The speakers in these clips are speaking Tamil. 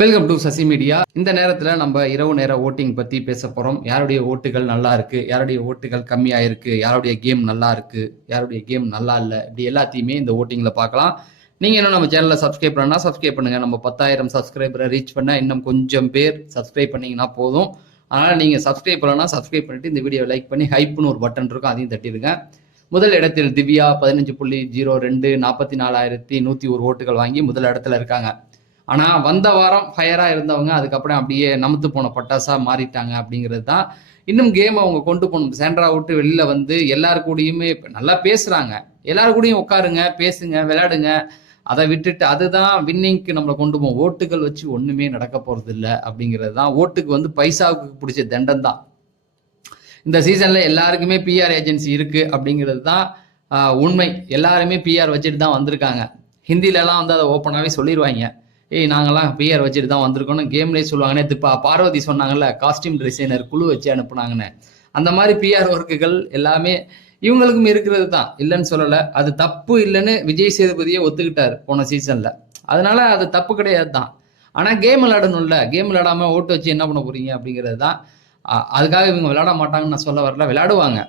வெல்கம் டு சசி மீடியா இந்த நேரத்தில் நம்ம இரவு நேர ஓட்டிங் பற்றி பேச போகிறோம் யாருடைய ஓட்டுகள் நல்லா இருக்கு? யாருடைய ஓட்டுகள் கம்மியாக இருக்கு? யாருடைய கேம் நல்லா இருக்கு? யாருடைய கேம் நல்லா இல்லை? இப்படி எல்லாத்தையுமே இந்த ஓட்டிங்கில் பார்க்கலாம். நீங்கள் இன்னும் நம்ம சேனலை சப்ஸ்கிரைப் பண்ணா சப்ஸ்கிரைப் பண்ணுங்க. நம்ம பத்தாயிரம் சப்ஸ்கிரைபரை ரீச் பண்ண இன்னும் கொஞ்சம் பேர் சப்ஸ்கிரைப் பண்ணீங்கன்னா போதும். அதனால் நீங்கள் சப்ஸ்கிரைப் பண்ணலாம் சப்ஸ்கிரைப் பண்ணிட்டு இந்த வீடியோ லைக் பண்ணி ஹைப்னு ஒரு பட்டன் இருக்கும். அதையும் தட்டிடுங்க. முதல் இடத்தில் திவ்யா பதினஞ்சு புள்ளி ஜீரோ ரெண்டு நாற்பத்தி நாலாயிரத்தி நூற்றி ஒரு ஓட்டுகள் வாங்கி முதல் இடத்துல இருக்காங்க. ஆனால் வந்த வாரம் ஃபயராக இருந்தவங்க அதுக்கப்புறம் அப்படியே நமுத்து போன பட்டாசாக மாறிட்டாங்க அப்படிங்கிறது தான் இன்னும் கேம் அவங்க கொண்டு போகணும். சென்ட்ரா விட்டு வெளியில் வந்து எல்லாரு கூடயுமே நல்லா பேசுகிறாங்க எல்லாரு கூடயும் உட்காருங்க பேசுங்க விளையாடுங்க. அதை விட்டுட்டு அதுதான் வின்னிங்க்கு நம்மளை கொண்டு போவோம் ஓட்டுகள் வச்சு ஒன்றுமே நடக்க போகிறது இல்லை அப்படிங்கிறது தான். ஓட்டுக்கு வந்து பைசாவுக்கு பிடிச்ச தண்டம் தான். இந்த சீசனில் எல்லாருக்குமே பிஆர் ஏஜென்சி இருக்குது அப்படிங்கிறது தான் உண்மை. எல்லாருமே பிஆர் வச்சுட்டு தான் வந்திருக்காங்க. ஹிந்திலலாம் வந்து அதை ஓப்பனாகவே சொல்லிடுவாங்க ஏய் நாங்களாம் பிஆர் வச்சுட்டு தான் வந்திருக்கோம்னு கேம்லேயே சொல்லுவாங்கன்னே இப்போ பார்வதி சொன்னாங்கல்ல காஸ்டியூம் டிசைனர் குழு வச்சு அனுப்புனாங்கன்னு. அந்த மாதிரி பிஆர் ஒர்க்குகள் எல்லாமே இவங்களுக்கும் இருக்கிறது தான். இல்லைன்னு சொல்லலை. அது தப்பு இல்லைன்னு விஜய் சேதுபதியே ஒத்துக்கிட்டார் போன சீசனில் அதனால அது தப்பு கிடையாது தான். ஆனால் கேம் விளையாடணும்ல. கேம் விளையாடாமல் ஓட்டு வச்சு என்ன பண்ண போறீங்க அப்படிங்கிறது தான். அதுக்காக இவங்க விளையாட மாட்டாங்கன்னு நான் சொல்ல வரல. விளையாடுவாங்க.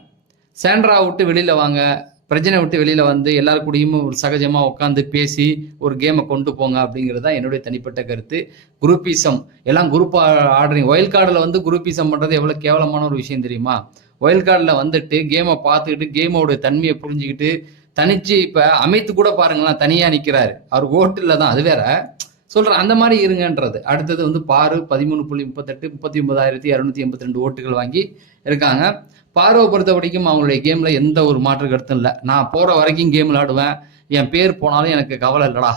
சேண்ட்ரா விட்டு வெளியில் வாங்க. பிரச்சனை விட்டு வெளியில வந்து எல்லாரு கூடயும் ஒரு சகஜமா உட்காந்து பேசி ஒரு கேமை கொண்டு போங்க அப்படிங்கிறது தான் என்னுடைய தனிப்பட்ட கருத்து. குரூப்பிசம் எல்லாம் குரூப் ஆடுறீங்க. ஒயில் கார்டில் வந்து குரூப்பிசம் பண்றது எவ்வளவு கேவலமான ஒரு விஷயம் தெரியுமா? ஒயில் கார்டில் வந்துட்டு கேமை பார்த்துக்கிட்டு கேமோட தன்மையை புரிஞ்சுக்கிட்டு தனிச்சு இப்ப அமைத்து கூட பாருங்களேன் தனியா நிக்கிறாரு. அவர் ஓட்டு தான் அது வேற. சொல்றேன் அந்த மாதிரி இருங்கன்றது. அடுத்தது வந்து பாரு பதிமூணு புள்ளி முப்பத்தெட்டு முப்பத்தி ஒன்பதாயிரத்தி இரநூத்தி எண்பத்தி ரெண்டு ஓட்டுகள் வாங்கி இருக்காங்க. பார்வை பொறுத்த வரைக்கும் அவங்களுடைய கேம்ல எந்த ஒரு மாற்று கருத்தும் இல்லை. நான் போற வரைக்கும் கேம் விளாடுவேன் என் பேர் போனாலும் எனக்கு கவலை இல்லடா.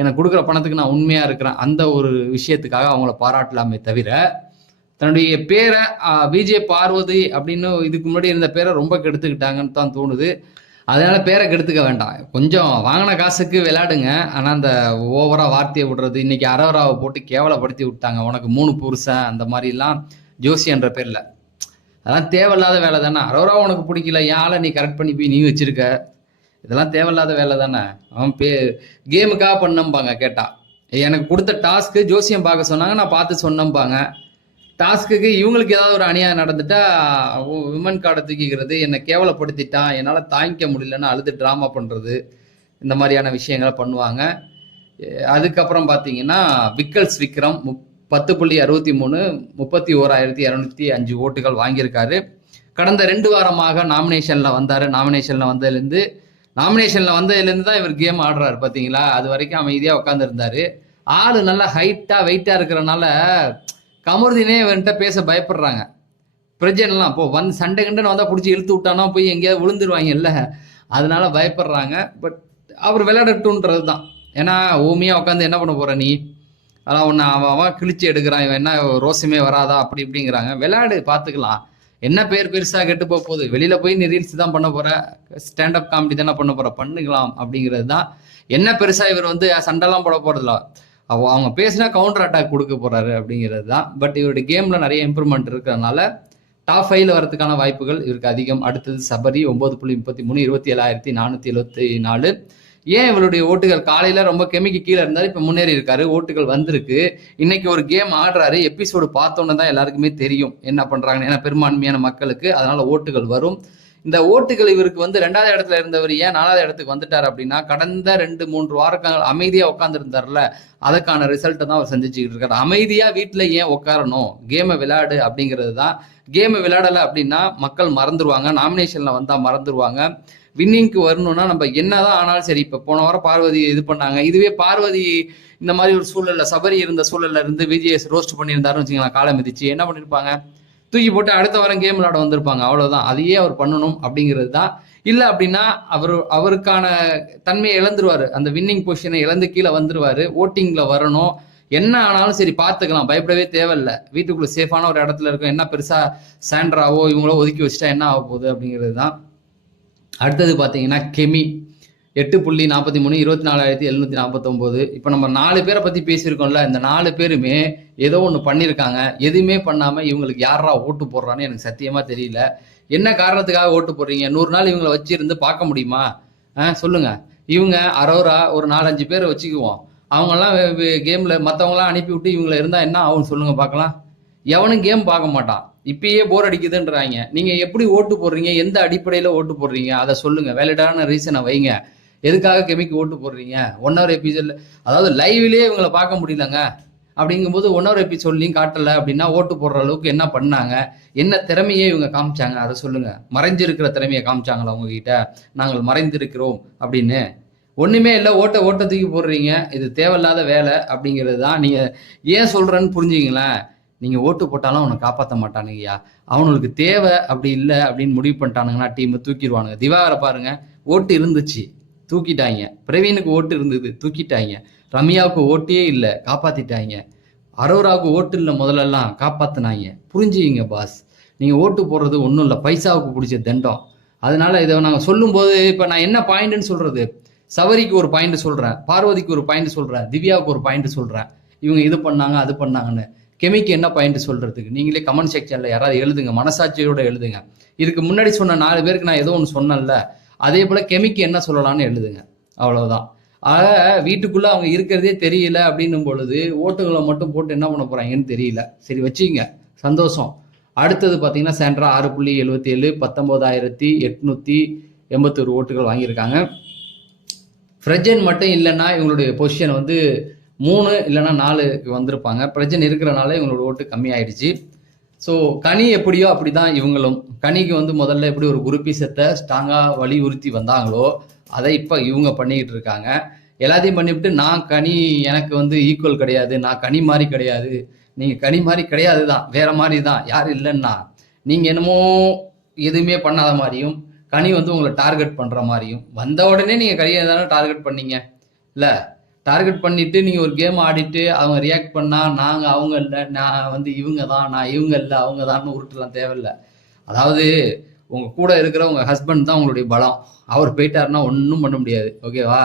எனக்கு கொடுக்குற பணத்துக்கு நான் உண்மையா இருக்கிறேன். அந்த ஒரு விஷயத்துக்காக அவங்கள பாராட்டலாமே தவிர தன்னுடைய பேரை விஜே பார்வதி அப்படின்னு இதுக்கு முன்னாடி இருந்த பேரை ரொம்ப கெடுத்துக்கிட்டாங்கன்னு தான் தோணுது. அதனால பேரை கெடுத்துக்க வேண்டாம். கொஞ்சம் வாங்கின காசுக்கு விளையாடுங்க. ஆனால் அந்த ஓவரா வார்த்தையை விடுறது இன்னைக்கு அரவராவை போட்டு கேவலப்படுத்தி விட்டாங்க. உனக்கு மூணு புருஷன் அந்த மாதிரிலாம் ஜோசி என்ற பேர்ல. அதெல்லாம் தேவையில்லாத வேலை தானே. அரவரா உனக்கு பிடிக்கல. ஏன் ஆளை நீ கரெக்ட் பண்ணி போய் நீ வச்சிருக்க. இதெல்லாம் தேவையில்லாத வேலை தானே. அவன் பே கேமுக்காக பண்ணம்பாங்க கேட்டா. எனக்கு கொடுத்த டாஸ்க்கு ஜோசியம் பார்க்க சொன்னாங்க நான் பார்த்து சொன்னம்பாங்க. டாஸ்க்குக்கு இவங்களுக்கு ஏதாவது ஒரு அநியாயம் நடந்துட்டா விமன் கார்டை தூக்கிக்கிறது என்னை கேவலப்படுத்திட்டான் என்னால் தாங்கிக்க முடியலன்னு அழுது ட்ராமா பண்ணுறது இந்த மாதிரியான விஷயங்களை பண்ணுவாங்க. அதுக்கப்புறம் பார்த்தீங்கன்னா விக்கல்ஸ் விக்ரம் முப் பத்து புள்ளி அறுபத்தி மூணு முப்பத்தி ஓராயிரத்தி இரநூத்தி அஞ்சு ஓட்டுகள் வாங்கியிருக்காரு. கடந்த ரெண்டு வாரமாக நாமினேஷனில் வந்தார். நாமினேஷனில் வந்ததுலேருந்து நாமினேஷனில் வந்ததுலேருந்து தான் இவர் கேம் ஆடுறாரு பார்த்தீங்களா அது வரைக்கும் அமைதியாக உட்காந்துருந்தாரு ஆள் நல்லா ஹைட்டாக வெயிட்டாக இருக்கிறனால கமருதினே இவன்கிட்ட பேச பயப்படுறாங்க. பிரஜன்லாம் இப்போ வந்து சண்டை கண்டுன்னு வந்தால் பிடிச்சி இழுத்து விட்டானா போய் எங்கேயாவது விழுந்துருவாங்க இல்லை அதனால பயப்படுறாங்க. பட் அவர் விளையாடட்டுன்றது தான் ஏன்னா ஓமியாக உட்காந்து என்ன பண்ண போகிற நீ? அதான் ஒன்று அவன் அவன் கிழிச்சு எடுக்கிறான். இவன் என்ன ரோசமே வராதா? அப்படி இப்படிங்கிறாங்க. விளையாடு பார்த்துக்கலாம் என்ன பேர் பெருசாக கெட்டு போக போகுது? வெளியில் போய் நீ ரீல்ஸ் தான் பண்ண போகிற ஸ்டாண்டப் காமெடி தானே பண்ண போகிற பண்ணுக்கலாம் அப்படிங்கிறது தான் என்ன பெருசாக இவர் வந்து சண்டைலாம் போட போகிறதில்ல அவ அவங்க பேசினா கவுண்டர் அட்டாக் கொடுக்க போறாரு அப்படிங்கிறது தான். பட் இவருடைய கேம்ல நிறைய இம்ப்ரூவ்மெண்ட் இருக்கிறதுனால டாப் ஃபைவ்ல வரதுக்கான வாய்ப்புகள் இவருக்கு அதிகம். அடுத்தது சபரி ஒன்பது புள்ளி முப்பத்தி மூணு இருபத்தி ஏழாயிரத்தி நானூத்தி எழுபத்தி நாலு. ஏன் இவருடைய ஓட்டுகள் காலையில ரொம்ப கெமிக்கு கீழே இருந்தாரு இப்ப முன்னேறி இருக்காரு ஓட்டுகள் வந்திருக்கு. இன்னைக்கு ஒரு கேம் ஆடுறாரு எபிசோடு பார்த்தோன்னு தான் எல்லாருக்குமே தெரியும் என்ன பண்றாங்கன்னு. ஏன்னா பெரும்பான்மையான மக்களுக்கு அதனால ஓட்டுகள் வரும். இந்த ஓட்டுகள் இவருக்கு வந்து ரெண்டாவது இடத்துல இருந்தவர் ஏன் நாலாவது இடத்துக்கு வந்துட்டார் அப்படின்னா கடந்த ரெண்டு மூன்று வாரங்கள் அமைதியா உட்காந்துருந்தார்ல அதுக்கான ரிசல்ட்டை தான் அவர் சந்திச்சுக்கிட்டு இருக்காரு. அமைதியா வீட்டுல ஏன் உட்காரணும்? கேமை விளையாடு அப்படிங்கிறது தான். கேமை விளையாடலை அப்படின்னா மக்கள் மறந்துடுவாங்க நாமினேஷன்ல வந்தா மறந்துடுவாங்க வின்னிங்க்கு வரணும்னா நம்ம என்னதான் ஆனாலும் சரி இப்ப போன வாரம் பார்வதி இது பண்ணாங்க. இதுவே பார்வதி இந்த மாதிரி ஒரு சூழல்ல சபரி இருந்த சூழல்ல இருந்து விஜிஎஸ் ரோஸ்ட் பண்ணியிருந்தாருன்னு வச்சுக்கலாம் காலை மிதிச்சு. என்ன பண்ணிருப்பாங்க? தூக்கி போட்டு அடுத்த வாரம் கேம் விளாட வந்திருப்பாங்க. அவ்வளவுதான். அதையே அவர் பண்ணணும் அப்படிங்கிறது தான். இல்லை அப்படின்னா அவர் அவருக்கான தன்மையை இழந்துருவாரு. அந்த வின்னிங் பொசிஷனை இழந்து கீழே வந்துருவாரு. ஓட்டிங்ல வரணும். என்ன ஆனாலும் சரி பார்த்துக்கலாம். பயப்படவே தேவையில்ல. வீட்டுக்குள்ளே சேஃபான ஒரு இடத்துல இருக்கும். என்ன பெருசாக சாண்ட்ராவோ இவங்களோ ஒதுக்கி வச்சுட்டா என்ன ஆக போகுது அப்படிங்கிறது தான். அடுத்தது பார்த்தீங்கன்னா கெமி. எட்டு புள்ளி நாற்பத்தி மூணு இருபத்தி நாலாயிரத்தி எழுநூத்தி நாற்பத்தொம்போது. இப்போ நம்ம நாலு பேரை பற்றி பேசியிருக்கோம்ல இந்த நாலு பேருமே ஏதோ ஒன்று பண்ணியிருக்காங்க. எதுவுமே பண்ணாமல் இவங்களுக்கு யாரா ஓட்டு போடுறான்னு எனக்கு சத்தியமாக தெரியல. என்ன காரணத்துக்காக ஓட்டு போடுறீங்க? நூறு நாள் இவங்களை வச்சிருந்து பார்க்க முடியுமா? ஆ சொல்லுங்க. இவங்க அரோரா ஒரு நாலஞ்சு பேரை வச்சுக்குவோம். அவங்கெல்லாம் கேமில் மற்றவங்களாம் அனுப்பி விட்டு இவங்கள இருந்தால் என்ன ஆகும் சொல்லுங்கள் பார்க்கலாம். எவனும் கேம் பார்க்க மாட்டான். இப்பயே போர் அடிக்குதுன்றாங்க. நீங்கள் எப்படி ஓட்டு போடுறீங்க? எந்த அடிப்படையில் ஓட்டு போடுறீங்க? அதை சொல்லுங்கள் வேலிடான ரீசனை வைங்க. எதுக்காக கெமிக்கு ஓட்டு போடுறீங்க? ஒன் ஹவர் எபிசோட்ல அதாவது லைவ்லேயே இவங்கள பார்க்க முடியலங்க. அப்படிங்கும்போது ஒன் ஹவர் எபிசோட்லையும் காட்டலை அப்படின்னா ஓட்டு போடுற அளவுக்கு என்ன பண்ணாங்க? என்ன திறமையே இவங்க காமிச்சாங்க? அதை சொல்லுங்க. மறைஞ்சிருக்கிற திறமையை காமிச்சாங்களா உங்ககிட்ட? நாங்கள் மறைந்திருக்கிறோம் அப்படின்னு. ஒன்றுமே இல்லை ஓட்ட ஓட்ட தூக்கி போடுறீங்க. இது தேவையில்லாத வேலை அப்படிங்கிறது தான். நீங்கள் ஏன் சொல்கிறேன்னு புரிஞ்சுங்களேன் நீங்கள் ஓட்டு போட்டாலும் அவனை காப்பாற்ற மாட்டானுங்கய்யா. அவனுக்கு தேவை அப்படி இல்லை அப்படின்னு முடிவு பண்ணிட்டானுங்கன்னா டீம் தூக்கிடுவானுங்க. திவாகரை பாருங்கள் ஓட்டு இருந்துச்சு. தூக்கிட்டாங்க பிரவீனுக்கு ஓட்டு இருந்தது தூக்கிட்டாங்க ரம்யாவுக்கு ஓட்டே இல்லை காப்பாத்திட்டாங்க அரோராவுக்கு ஓட்டு இல்லை முதலெல்லாம் காப்பாத்தினாங்க புரிஞ்சுக்கிங்க பாஸ் நீங்கள் ஓட்டு போடுறது ஒன்றும் இல்லை பைசாவுக்கு பிடிச்ச தண்டம். அதனால இதை நாங்கள் சொல்லும்போது இப்போ நான் என்ன பாயிண்ட்னு சொல்றது? சவரிக்கு ஒரு பாயிண்ட் சொல்கிறேன் பார்வதிக்கு ஒரு பாயிண்ட் சொல்கிறேன் திவ்யாவுக்கு ஒரு பாயிண்ட் சொல்கிறேன் இவங்க இது பண்ணாங்க அது பண்ணாங்கன்னு. கெமிக்கு என்ன பாயிண்ட் சொல்றதுக்கு? நீங்களே கமெண்ட் செக்ஷனில் யாராவது எழுதுங்க மனசாட்சியோட எழுதுங்க. இதுக்கு முன்னாடி சொன்ன நாலு பேருக்கு நான் ஏதோ ஒன்று சொன்னேன்ல அதே போல் கெமிக்கு என்ன சொல்லலாம்னு எழுதுங்க. அவ்வளோதான் ஆக வீட்டுக்குள்ளே அவங்க இருக்கிறதே தெரியல அப்படின்னும் பொழுது ஓட்டுகளை மட்டும் போட்டு என்ன பண்ண போகிறாங்கன்னு தெரியல. சரி வச்சுங்க. சந்தோஷம். அடுத்தது பார்த்தீங்கன்னா சென்ட்ரா ஆறு புள்ளி எழுபத்தி ஏழு பத்தொம்போதாயிரத்தி எட்நூற்றி எண்பத்தொரு ஓட்டுகள் வாங்கியிருக்காங்க. ஃப்ரெஜன் மட்டும் இல்லைன்னா இவங்களுடைய பொசிஷன் வந்து மூணு இல்லைன்னா நாலுக்கு வந்திருப்பாங்க. பிரஜன் இருக்கிறனால இவங்களோட ஓட்டு கம்மியாயிடுச்சு. ஸோ கனி எப்படியோ அப்படிதான் இவங்களும். கனிக்கு வந்து முதல்ல எப்படி ஒரு குருப்பீசத்தை ஸ்ட்ராங்காக வலியுறுத்தி வந்தாங்களோ அதை இப்போ இவங்க பண்ணிக்கிட்டு இருக்காங்க. எல்லாத்தையும் பண்ணிவிட்டு நான் கனி எனக்கு வந்து ஈக்குவல் கிடையாது நான் கனி மாதிரி கிடையாது. நீங்கள் கனி மாதிரி கிடையாது தான் வேற மாதிரி தான் யார் இல்லைன்னா. நீங்கள் என்னமோ எதுவுமே பண்ணாத மாதிரியும் கனி வந்து உங்களை டார்கெட் பண்ணுற மாதிரியும். வந்த உடனே நீங்கள் கனியை தானே டார்கெட் பண்ணீங்க? இல்லை டார்கெட் பண்ணிட்டு நீங்கள் ஒரு கேம் ஆடிட்டு அவங்க ரியாக்ட் பண்ணால் நாங்கள் அவங்க இல்லை நான் வந்து இவங்க தான் நான் இவங்க இல்லை அவங்க தான் உருட்டுலாம் தேவையில்லை. அதாவது உங்கள் கூட இருக்கிற உங்கள் ஹஸ்பண்ட் தான் உங்களுடைய பலம். அவர் போயிட்டாருன்னா ஒன்றும் பண்ண முடியாது. ஓகேவா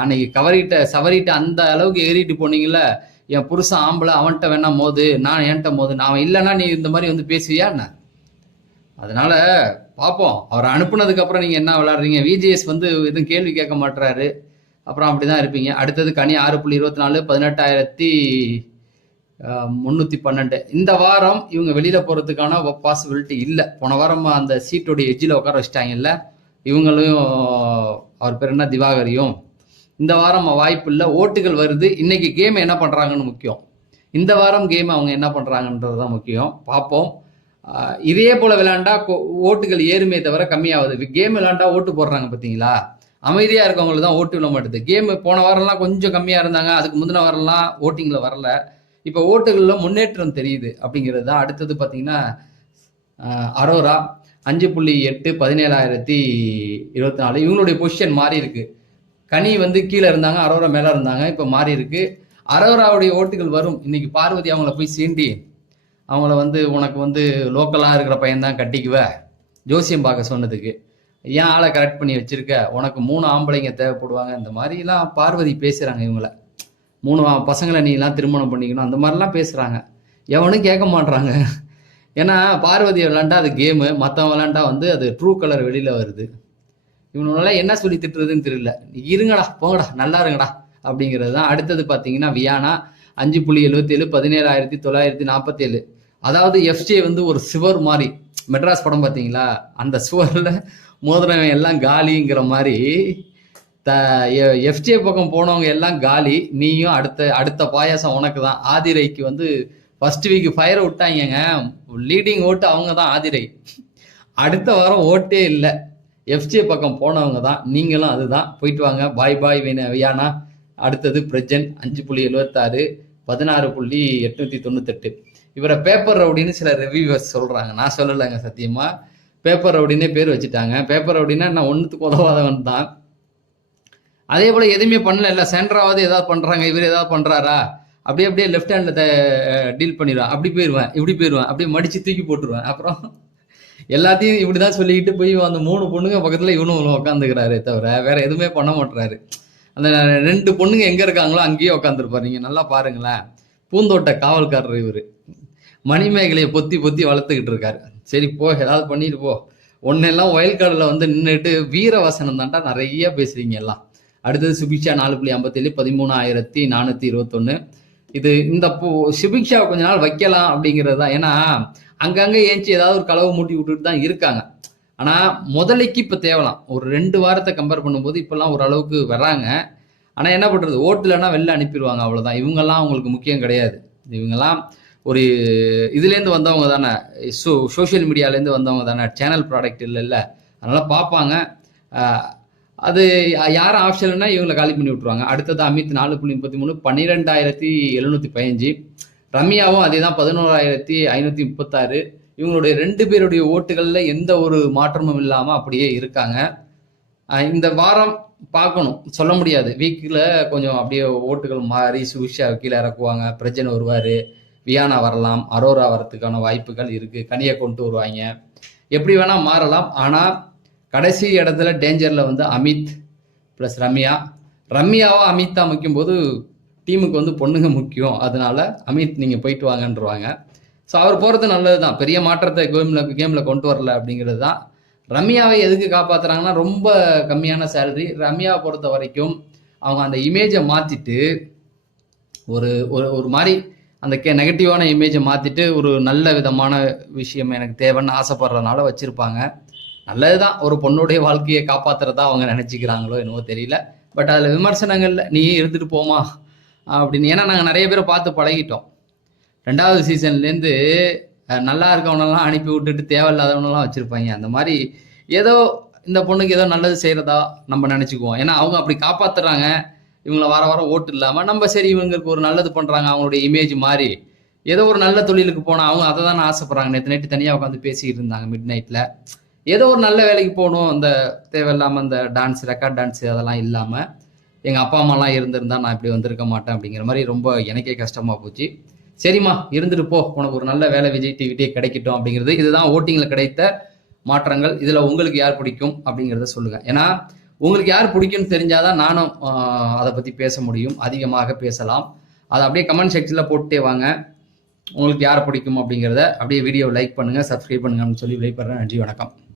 அன்னைக்கு கவரிட்ட சவரிட்ட அந்த அளவுக்கு ஏறிட்டு போனீங்கல்ல என் புருஷன் ஆம்பளை அவன்கிட்ட வேணா மோது நான் என்கிட்ட மோது நான் இல்லைன்னா நீ இந்த மாதிரி வந்து பேசுவியா என்ன? அதனால பார்ப்போம் அவர் அனுப்புனதுக்கப்புறம் நீங்கள் என்ன விளாட்றீங்க விஜிஎஸ் வந்து எதுவும் கேள்வி கேட்க மாட்டுறாரு அப்புறம் அப்படிதான் இருப்பீங்க. அடுத்தது கனி ஆறு புள்ளி இருபத்தி நாலு பதினெட்டாயிரத்தி முந்நூற்றி பன்னெண்டு. இந்த வாரம் இவங்க வெளியில போறதுக்கான பாசிபிலிட்டி இல்லை. போன வாரம் அந்த சீட்டோடைய எஜ்ஜில் உட்கார வச்சிட்டாங்கல்ல. இவங்களையும் அவர் பேர் என்ன? திவாகரியும். இந்த வாரம் வாய்ப்பு இல்லை. ஓட்டுகள் வருது. இன்னைக்கு கேம் என்ன பண்றாங்கன்னு முக்கியம். இந்த வாரம் கேம் அவங்க என்ன பண்றாங்கன்றது தான் முக்கியம். பார்ப்போம். இதே போல விளையாண்டா ஓட்டுகள் ஏறுமே தவிர கம்மியாகுது. கேம் விளையாண்டா ஓட்டு போடுறாங்க பார்த்தீங்களா? அமைதியா இருக்கவங்களுக்கு தான் ஓட்டு விட மாட்டேது. கேம் போன வாரம்லாம் கொஞ்சம் கம்மியா இருந்தாங்க. அதுக்கு முந்தின வாரம்லாம் ஓட்டிங்ல வரல. இப்போ ஓட்டுகள்ல முன்னேற்றம் தெரியுது அப்படிங்கிறது தான். அடுத்தது பார்த்தீங்கன்னா அரோரா அஞ்சு புள்ளி எட்டு பதினேழாயிரத்தி இருபத்தி நாலு. இவங்களுடைய பொசிஷன் மாறி இருக்கு. கனி வந்து கீழே இருந்தாங்க அரோரா மேலே இருந்தாங்க இப்போ மாறி இருக்கு. அரோராவுடைய ஓட்டுகள் வரும். இன்னைக்கு பார்வதி அவங்கள போய் சீண்டி அவங்கள வந்து உனக்கு வந்து லோக்கலாக இருக்கிற பையன் தான் கட்டிக்குவ. ஜோசியம் பார்க்க சொன்னதுக்கு. ஏன் ஆளை கரெக்ட் பண்ணி வச்சிருக்க? உனக்கு மூணு ஆம்பளைங்க தேவைப்படுவாங்க. இந்த மாதிரிலாம் பார்வதி பேசுகிறாங்க இவங்கள. மூணு பசங்களை நீ எல்லாம் திருமணம் பண்ணிக்கணும். அந்த மாதிரிலாம் பேசுகிறாங்க எவனும் கேட்க மாட்றாங்க. ஏன்னா பார்வதி விளாண்டா அது கேமு மற்றவன் விளாண்டா வந்து அது ட்ரூ கலர் வெளியில் வருது. இவனால என்ன சொல்லி திட்டுறதுன்னு தெரியல. இருங்கடா போங்கடா நல்லா இருங்கடா அப்படிங்கிறது தான். அடுத்தது பார்த்தீங்கன்னா வியானா அஞ்சு புள்ளி எழுபத்தேழு பதினேழாயிரத்தி தொள்ளாயிரத்தி நாற்பத்தேழு. அதாவது எஃப்ஜே வந்து ஒரு சுவர் மாதிரி. மெட்ராஸ் படம் பார்த்தீங்களா? அந்த சுவரில் மோதிரவன் எல்லாம் காலிங்கிற மாதிரி த எஃப்ஜே பக்கம் போனவங்க எல்லாம் காலி நீயும் அடுத்த அடுத்த பாயாசம் உனக்கு தான் ஆதிரைக்கு வந்து ஃபர்ஸ்ட் வீக் ஃபயரை விட்டாங்கங்க லீடிங் ஓட்டு அவங்க தான் ஆதிரை. அடுத்த வாரம் ஓட்டே இல்லை. எஃப்ஜே பக்கம் போனவங்க தான் நீங்களும் அதுதான். போயிட்டு வாங்க. பாய் பாய் வின வியானா. அடுத்தது பிரஜன் அஞ்சு புள்ளி எழுபத்தாறு பதினாறு புள்ளி எட்நூற்றி தொண்ணூத்தெட்டு. இவரை பேப்பர் ரவுடின்னு சில ரிவ்யூவர்ஸ் சொல்கிறாங்க நான் சொல்லலைங்க சத்தியமாக பேப்பர் ரவுடினே பேர் வச்சுட்டாங்க. பேப்பர் ரவுடினா நான் ஒன்றுத்துக்கு உதவாதவன் தான். அதே போல் எதுவுமே பண்ணல. இல்லை சென்டராவது ஏதாவது பண்ணுறாங்க இவர் ஏதாவது பண்ணுறாரா அப்படியே அப்படியே லெஃப்ட் ஹேண்ட்ல டீல் பண்ணிடுவேன். அப்படி போயிடுவேன் இப்படி போயிடுவேன். அப்படியே மடித்து தூக்கி போட்டுருவேன். அப்புறம் எல்லாத்தையும் இப்படி தான் சொல்லிக்கிட்டு போய் அந்த மூணு பொண்ணுங்க பக்கத்தில் இவனும் உட்காந்துக்கிறாரு தவிர வேற எதுவுமே பண்ண மாட்டுறாரு அந்த ரெண்டு பொண்ணுங்க எங்கே இருக்காங்களோ அங்கேயே உட்காந்துருப்பாரு நீங்கள் நல்லா பாருங்களேன். பூந்தோட்ட காவல்காரர் இவர். மணிமேகலையை பொத்தி பொத்தி வளர்த்துக்கிட்டு இருக்காரு. சரி போ ஏதாவது பண்ணிட்டு போ. ஒன்னெல்லாம் ஒயல் கார்டில் வந்து நின்றுட்டு வீரவசனம் தாண்டா நிறைய பேசுறீங்க எல்லாம். அடுத்தது சுபிக்ஷா நாலு புள்ளி ஐம்பத்தேழு பதிமூணாயிரத்தி நானூற்றி இருபத்தொன்று இது இந்த பூ சுபிக்ஷாவை கொஞ்ச நாள் வைக்கலாம் அப்படிங்கிறது தான். ஏன்னா அங்கங்கே ஏஞ்சி ஏதாவது ஒரு களவு மூட்டி விட்டுட்டு தான் இருக்காங்க. ஆனால் முதலைக்கு இப்போ தேவலாம். ஒரு ரெண்டு வாரத்தை கம்பேர் பண்ணும்போது இப்போல்லாம் ஓரளவுக்கு வர்றாங்க. ஆனால் என்ன பண்ணுறது ஓட்டுலன்னா வெளில அனுப்பிடுவாங்க அவ்வளோதான் இவங்கெல்லாம் அவங்களுக்கு முக்கியம் கிடையாது. இவங்கெல்லாம் ஒரு இதுலேருந்து வந்தவங்க தானே சோ சோஷியல் மீடியாலேருந்து வந்தவங்க தானே சேனல் ப்ராடக்ட் இல்லைல்ல. அதனால் பார்ப்பாங்க. அது யார் ஆப்ஷன்னா இவங்களை காலி பண்ணி விட்ருவாங்க அடுத்தது அமித் நாலு புள்ளி முப்பத்தி மூணு பன்னிரெண்டாயிரத்தி எழுநூற்றி பதினஞ்சு. ரம்யாவும் அதே தான் பதினோராயிரத்தி ஐநூற்றி முப்பத்தாறு. இவங்களுடைய ரெண்டு பேருடைய ஓட்டுகளில் எந்த ஒரு மாற்றமும் இல்லாமல் அப்படியே இருக்காங்க. இந்த வாரம் பார்க்கணும். சொல்ல முடியாது. வீக்கில் கொஞ்சம் அப்படியே ஓட்டுகள் மாறி சுவிஷா கீழே இறக்குவாங்க பிரஜனை வருவார். வியானா வரலாம் அரோரா வரத்துக்கான வாய்ப்புகள் இருக்குது கனியை கொண்டு வருவாங்க. எப்படி வேணால் மாறலாம். ஆனால் கடைசி இடத்துல டேஞ்சரில் வந்து அமித் ப்ளஸ் ரம்யா. ரம்யாவா அமித்தா முக்கியம் போது டீமுக்கு வந்து பொண்ணுங்க முக்கியம். அதனால அமித் நீங்கள் போயிட்டு வாங்கன்றவாங்க. ஸோ அவர் போகிறது நல்லது தான் பெரிய மாற்றத்தை கேமில் கேமில் கொண்டு வரல அப்படிங்கிறது தான் ரம்யாவை எதுக்கு காப்பாற்றுறாங்கன்னா ரொம்ப கம்மியான சேலரி ரம்யாவை பொறுத்த வரைக்கும் அவங்க அந்த இமேஜை மாற்றிட்டு ஒரு ஒரு ஒரு மாதிரி அந்த கே நெகட்டிவான இமேஜை மாற்றிட்டு ஒரு நல்ல விதமான விஷயம் எனக்கு தேவைன்னு ஆசைப்படுறதுனால வச்சுருப்பாங்க. நல்லது தான் ஒரு பொண்ணுடைய வாழ்க்கையை காப்பாற்றுறதா அவங்க நினச்சிக்கிறாங்களோ என்னவோ தெரியல. பட் அதில் விமர்சனங்கள்ல நீ இருந்துட்டு போமா அப்படின்னு. ஏன்னா நாங்கள் நிறைய பேரை பார்த்து பழகிட்டோம். ரெண்டாவது சீசன்லேருந்து நல்லா இருக்கவனெல்லாம் அனுப்பி விட்டுட்டு தேவையில்லாதவனெல்லாம் வச்சுருப்பாங்க. அந்த மாதிரி ஏதோ இந்த பொண்ணுக்கு ஏதோ நல்லது செய்கிறதா நம்ம நினச்சிக்குவோம். ஏன்னா அவங்க அப்படி காப்பாற்றுறாங்க இவங்கள வார வாரம் ஓட்டு இல்லாமல் நம்ம சரி இவங்களுக்கு ஒரு நல்லது பண்ணுறாங்க அவங்களுடைய இமேஜ் மாறி ஏதோ ஒரு நல்ல தொழிலுக்கு போனால் அவங்க அதை தானே ஆசைப்படுறாங்க. நேற்று நைட்டு தனியாக உட்காந்து பேசிக்கிட்டு இருந்தாங்க மிட் நைட்டில் ஏதோ ஒரு நல்ல வேலைக்கு போகணும் அந்த தேவையில்லாமல் அந்த டான்ஸ் ரெக்கார்ட் டான்ஸ் அதெல்லாம் இல்லாமல் எங்கள் அப்பா அம்மாலாம் இருந்திருந்தா நான் இப்படி வந்திருக்க மாட்டேன் அப்படிங்கிற மாதிரி ரொம்ப எனக்கே கஷ்டமாக போச்சு. சரிம்மா இருந்துட்டு போ உனக்கு ஒரு நல்ல வேலை விஜய் டிவிட்டே கிடைக்கட்டும் அப்படிங்கிறது இதுதான் ஓட்டிங்கில் கிடைத்த மாற்றங்கள் இதில் உங்களுக்கு யார் பிடிக்கும் அப்படிங்கிறத சொல்லுங்கள் ஏன்னா உங்களுக்கு யார் பிடிக்கும்னு தெரிஞ்சாதான் நானும் அதை பற்றி பேச முடியும். அதிகமாக பேசலாம். அதை அப்படியே கமெண்ட் செக்ஷனில் போட்டுட்டே வாங்க. உங்களுக்கு யார் பிடிக்கும் அப்படிங்கிறத அப்படியே வீடியோ லைக் பண்ணுங்கள் சப்ஸ்கிரைப் பண்ணுங்கன்னு சொல்லி விடைபெறேன். நன்றி வணக்கம்.